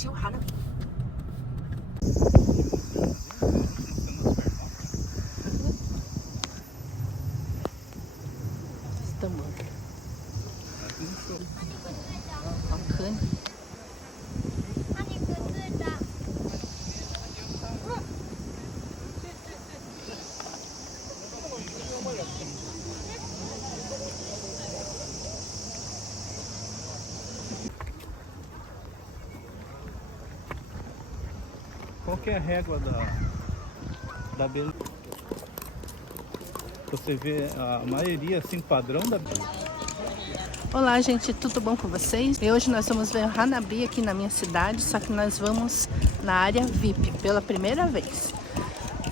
curtir o Hanabi. Estamos bacana. Qual que é a régua da beleza? Você vê a maioria assim, padrão da beleza. Olá, gente, tudo bom com vocês? E hoje nós vamos ver o Hanabi aqui na minha cidade, só que nós vamos na área VIP pela primeira vez.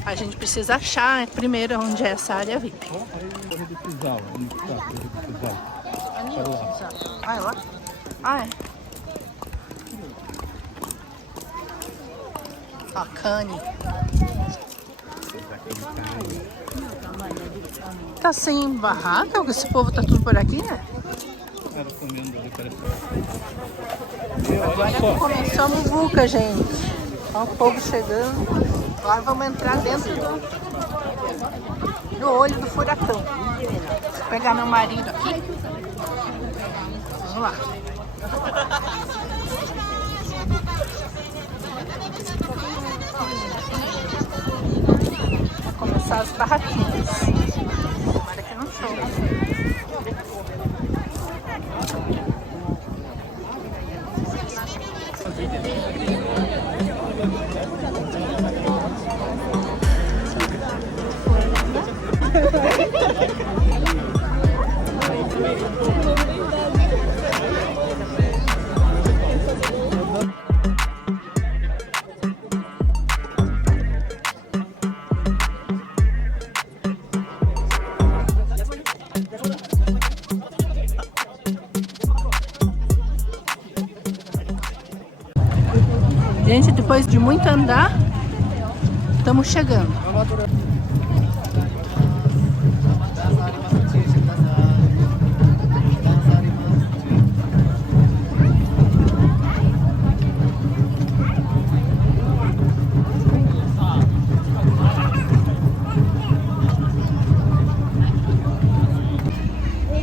A gente precisa achar primeiro onde é essa área VIP. Torre do Pisal, onde está a Torre do Pisal? Olha lá. Ah, é lá? Ah, é. Bacana. Tá sem barraca? Esse povo tá tudo por aqui, né? Era comendo ali, parece. Agora Olha só. começou a muvuca, gente. Olha o povo chegando. Agora vamos entrar dentro do olho do furacão. Vou pegar meu marido aqui. Vamos lá. Vou começar as barraquinhas. Tomara que não chova. Gente, depois de muito andar, estamos chegando.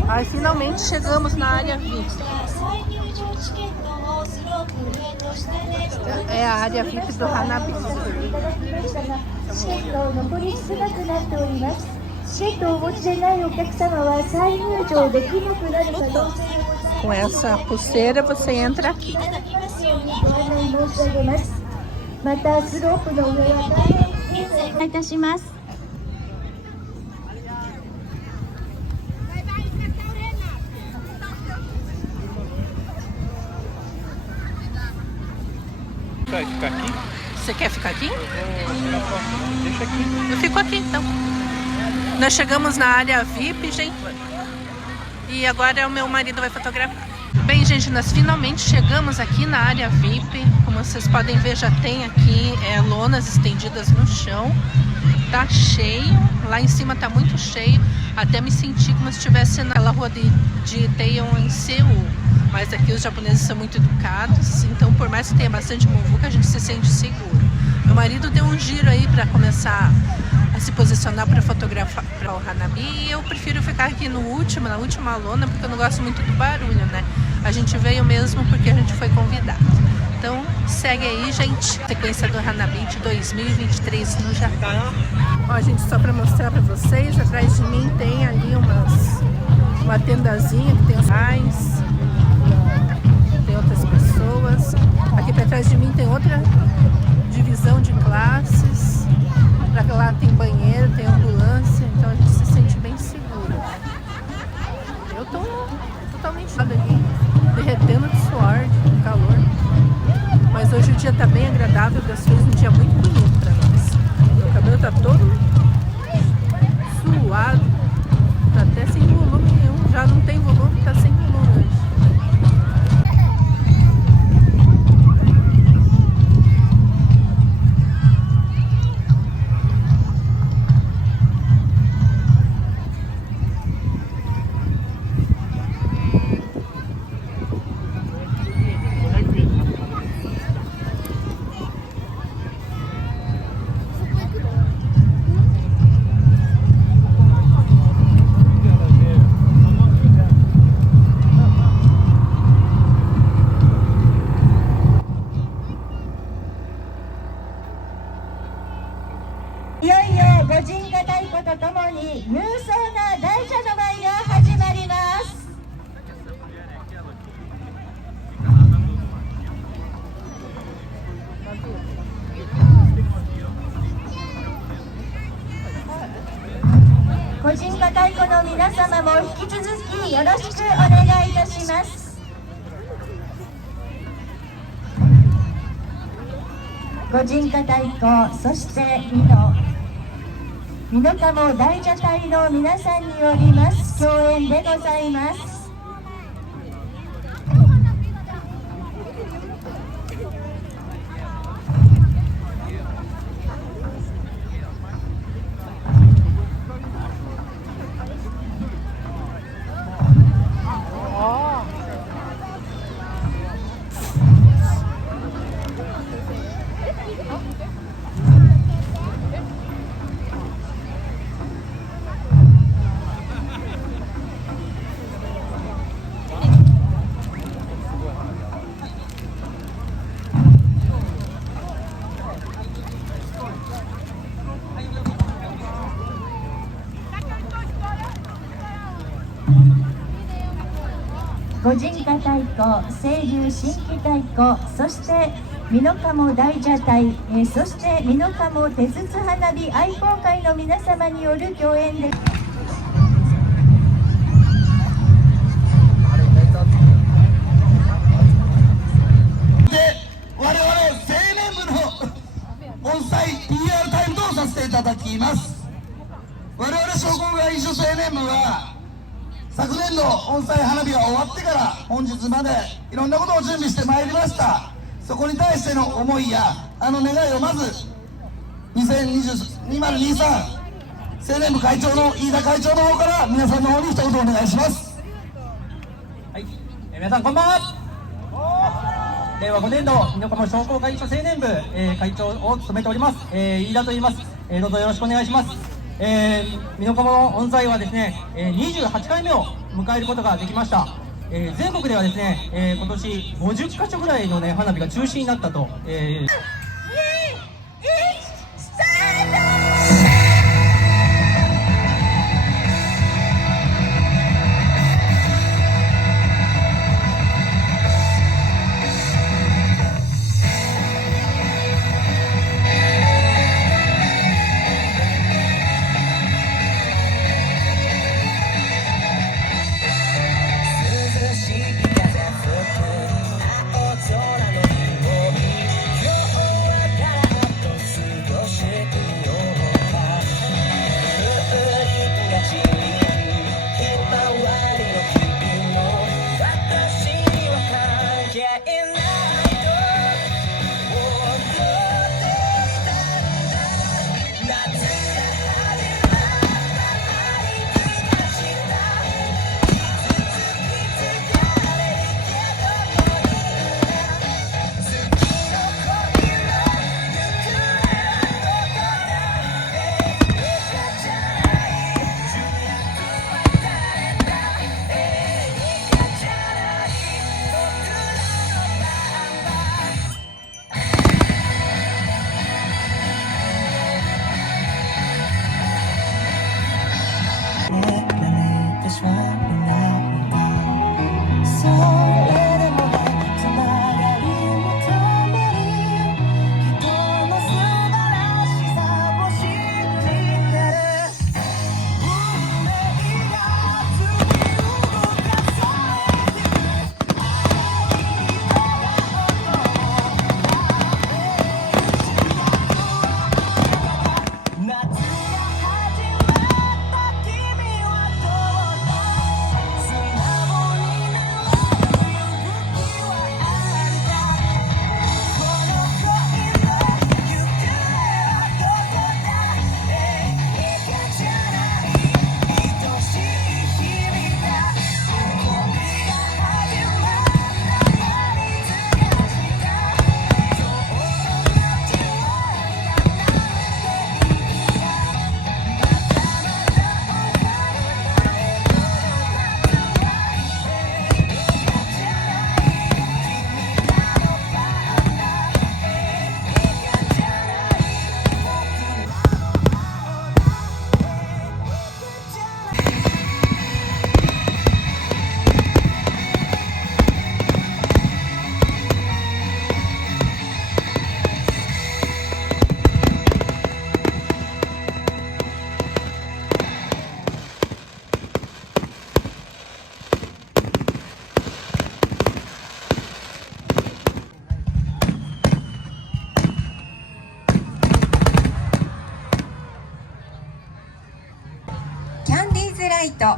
Aí finalmente chegamos na área VIP. É a área VIP do Hanabi. Com essa pulseira você entra aqui. Vai ficar aqui? Você quer ficar aqui? Deixa aqui. Eu fico aqui então. Nós chegamos na área VIP, gente. E agora o meu marido vai fotografar. Bem, gente, nós finalmente chegamos aqui na área VIP. Como vocês podem ver, já tem aqui lonas estendidas no chão. Tá cheio. Lá em cima tá muito cheio. Até me senti como se estivesse naquela rua de Itaewon em Seul. Mas aqui os japoneses são muito educados. Então, por mais que tenha bastante muvuca, a gente se sente seguro. Meu marido deu um giro aí para começar a se posicionar para fotografar para o Hanabi. E eu prefiro ficar aqui na última lona, porque eu não gosto muito do barulho, né? A gente veio mesmo porque a gente foi convidado. Então, segue aí, gente. Sequência do Hanabi de 2023 no Japão. Ó, gente, só para mostrar para vocês, atrás de mim tem ali uma tendazinha que tem os pais. Tem outras pessoas. Aqui para trás de mim tem outra divisão de classes. Para lá tem banheiro, tem ambulância, então a gente se sente bem seguro. Eu tô totalmente aqui, derretendo de suor, de calor. Mas hoje o dia tá bem agradável, Deus fez um dia muito bonito para nós. Meu cabelo tá todo suado, tá até sem volume nenhum, já não tem volume, tá sem volume hoje. 様も引き続きよろしくお願いいたします。御神火太鼓、そして美濃加茂大蛇隊の皆さんによります共演でございます。御神火太鼓、清流神旗太鼓、そして美濃加茂大蛇隊、そして美濃加茂手筒花火愛好会の皆様による共演です。我々青年部の盆栽 PR タイムとさせていただきます。我々商工会議所青年部は昨年度盆栽花火が終わってから本日までいろんなことを準備してまいりました。そこに対しての思いや願いをまず2023青年部会長の飯田会長の方から皆さんの方に一言お願いします。はい、皆さんこんばんは。令和5年度美濃加茂商工会議所青年部、会長を務めております、飯田と言います。どうぞよろしくお願いします。美濃加茂盆栽はですね、28回目を迎えることができました。全国ではですね、今年50カ所ぐらいの、ね、花火が中止になったと、ト。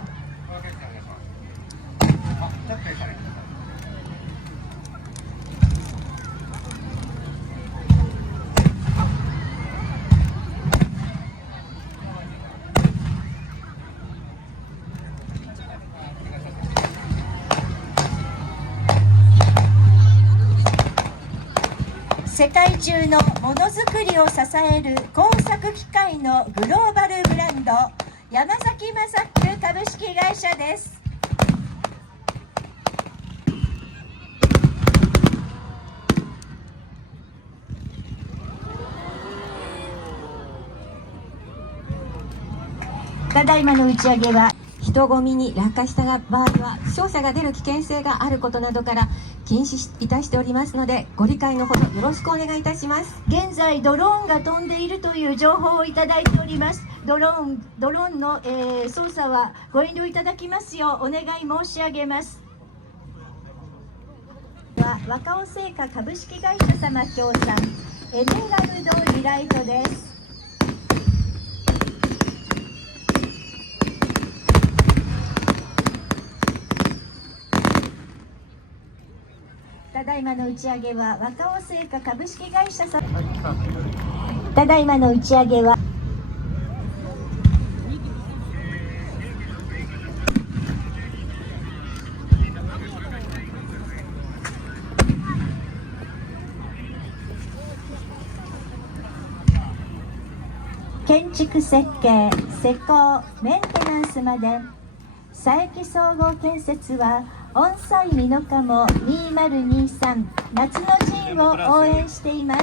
世界中のものづくりを支える工作機械のグローバルブランド、山崎マサック株式会社です。ただいまの打ち上げは人混みに落下した場合は負傷者が出る危険性があることなどから禁止いたしておりますので、ご理解のほどよろしくお願いいたします。現在ドローンが飛んでいるという情報をいただいております。ドローンの、操作はご遠慮いただきますようお願い申し上げます。若尾製菓株式会社様協賛エメラルドリライトです。ただいまの打ち上げは若尾製菓株式会社さん。ただいまの打ち上げは建築設計、施工、メンテナンスまで佐伯総合建設はオンサイ美濃加茂2023夏の陣を応援しています。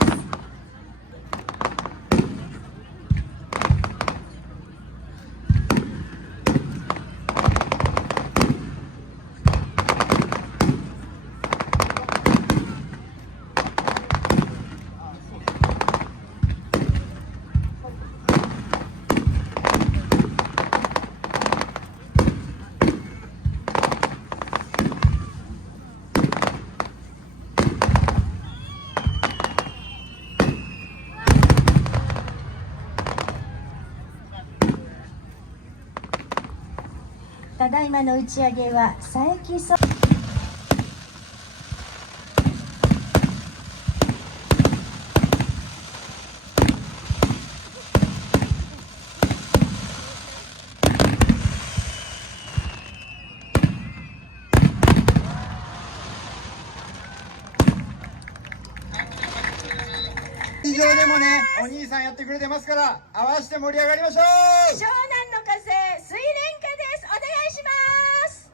ただいまの打ち上げは佐伯総以上でもね、お兄さんやってくれてますから、合わせて盛り上がりましょう。湘南の風水蓮花です。お願いします。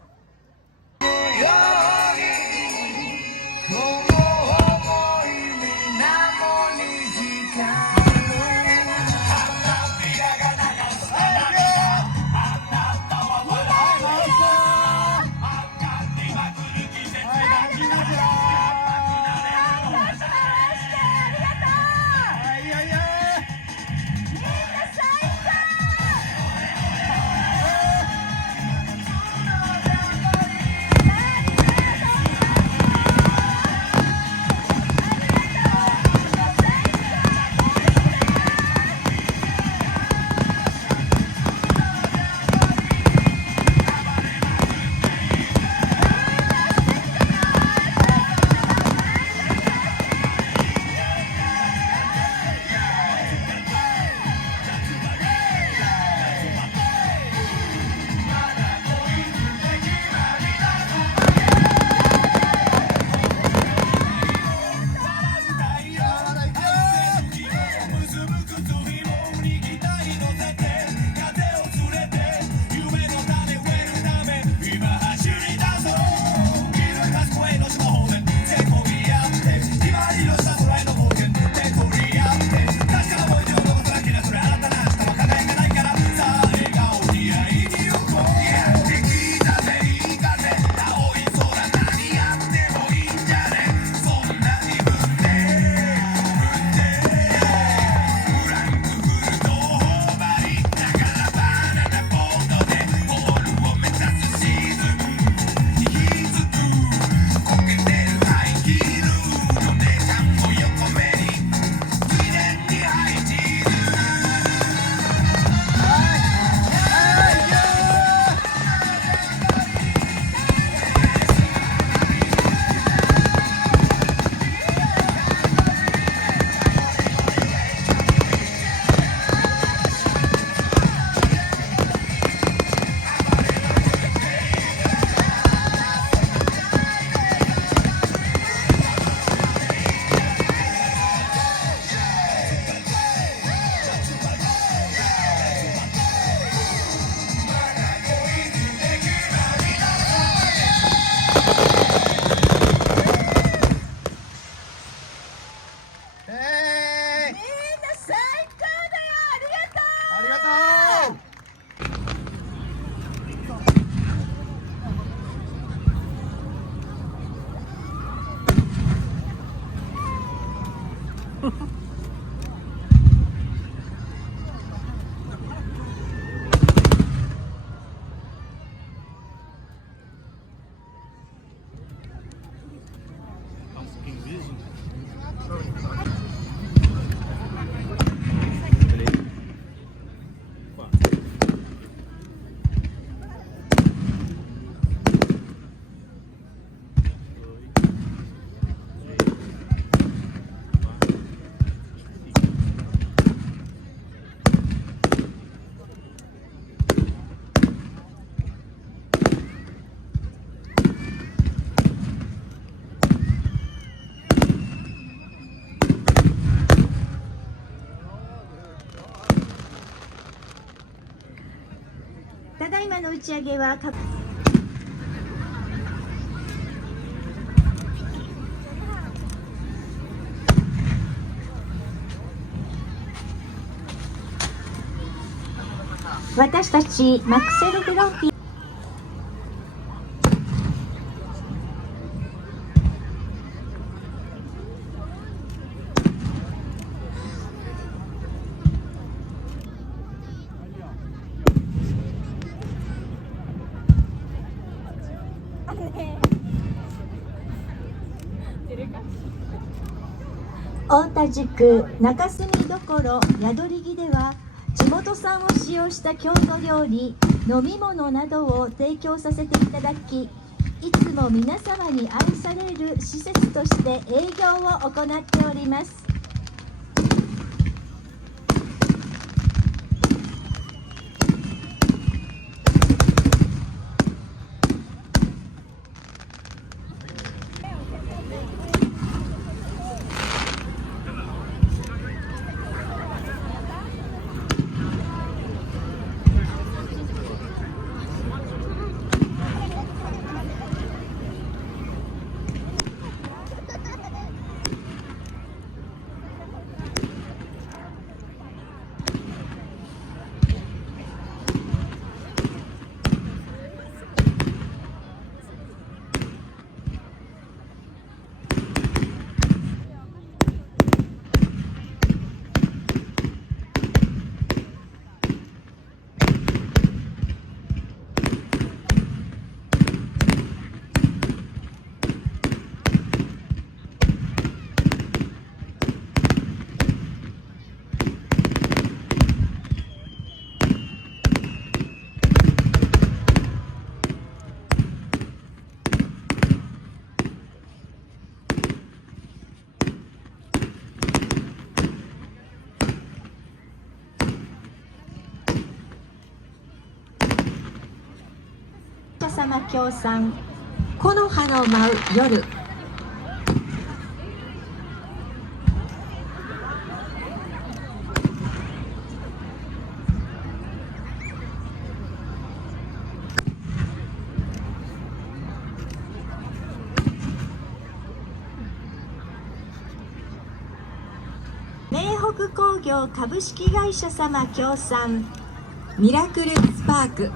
ち上げは私たちマクセル・グロンピー太田塾中澄所宿り木では地元産を使用した郷土料理、飲み物などを提供させていただき、いつも皆様に愛される施設として営業を行っております。様協賛木の葉の舞う夜。明北工業株式会社様協賛ミラクルスパーク。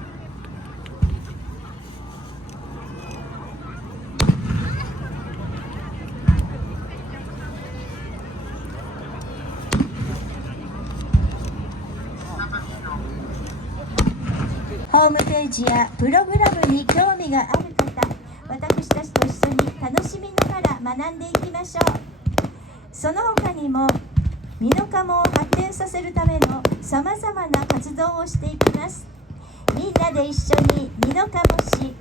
ホームページやプログラムに興味がある方、私たちと一緒に楽しみながら学んでいきましょう。その他にも美濃加茂を発展させるためのさまざまな活動をしていきます。みんなで一緒に美濃加茂市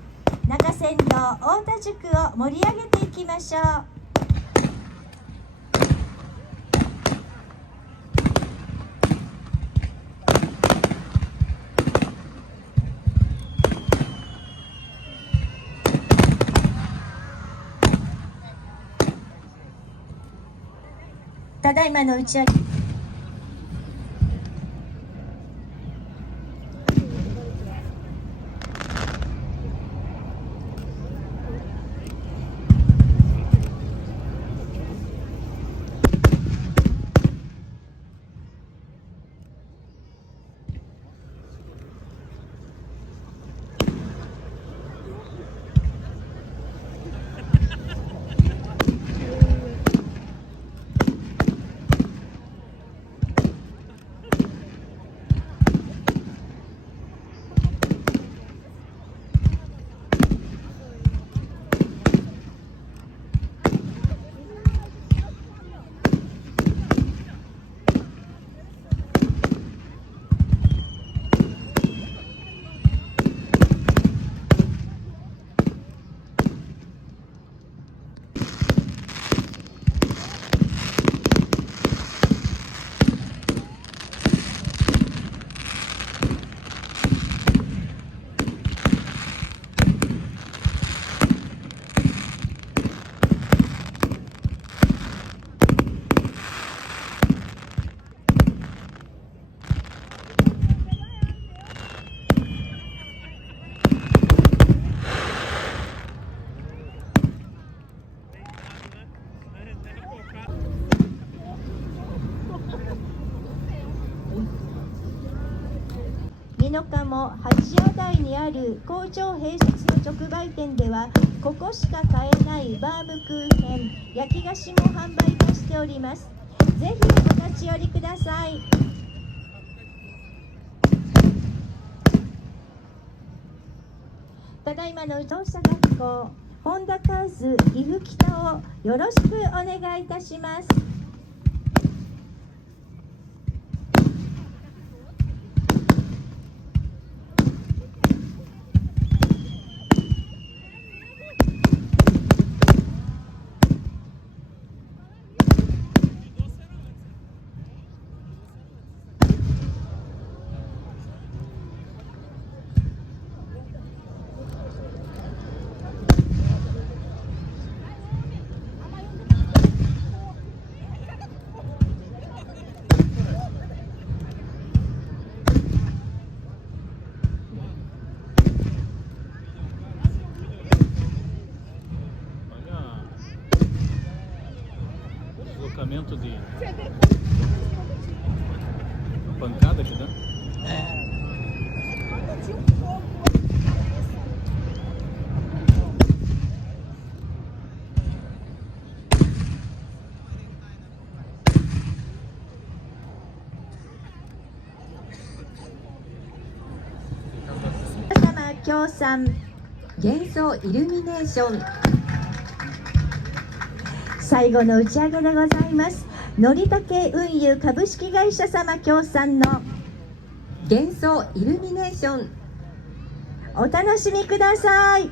中山道太田塾を盛り上げていきましょう。ただいまの打ち上げ。の鴨八尾台にある工場併設の直売店では、ここしか買えないバームクーヘン、焼き菓子も販売いたしております。ぜひお立ち寄りください。ただいまの自動車学校ホンダカーズ岐阜北をよろしくお願いいたします。Deslocamento de pancada que dá.様協賛幻想イルミネーション、最後の打ち上げでございます。のりたけ運輸株式会社様協賛の幻想イルミネーション、お楽しみください。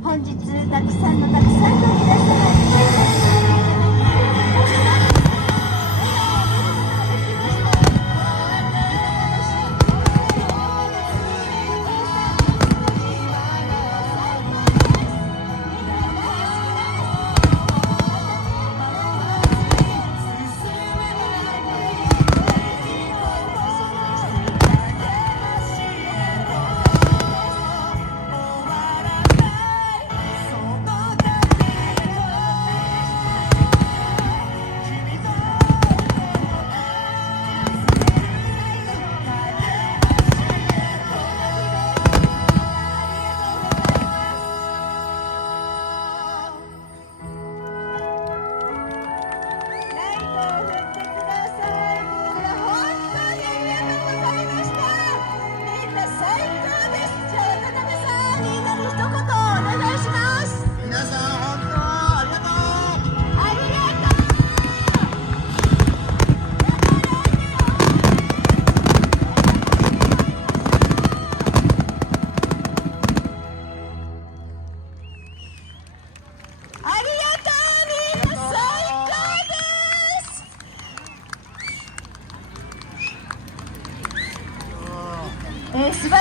本日たくさんの皆様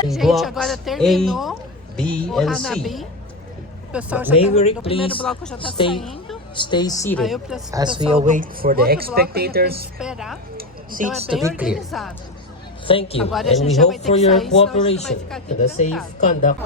Gente, agora blocks terminou A, B, o and C. Hanabi. O pessoal já May tá, we do primeiro please bloco já está stay saindo. stay Aí seated o as we pessoal do await for the outro bloco ainda tem que spectators' esperar. Então seats é to bem be cleared. organizado. Thank you, Agora a and gente we já vai hope ter for que your sair, senão a gente vai cooperation ficar aqui to the safe trancado. conduct.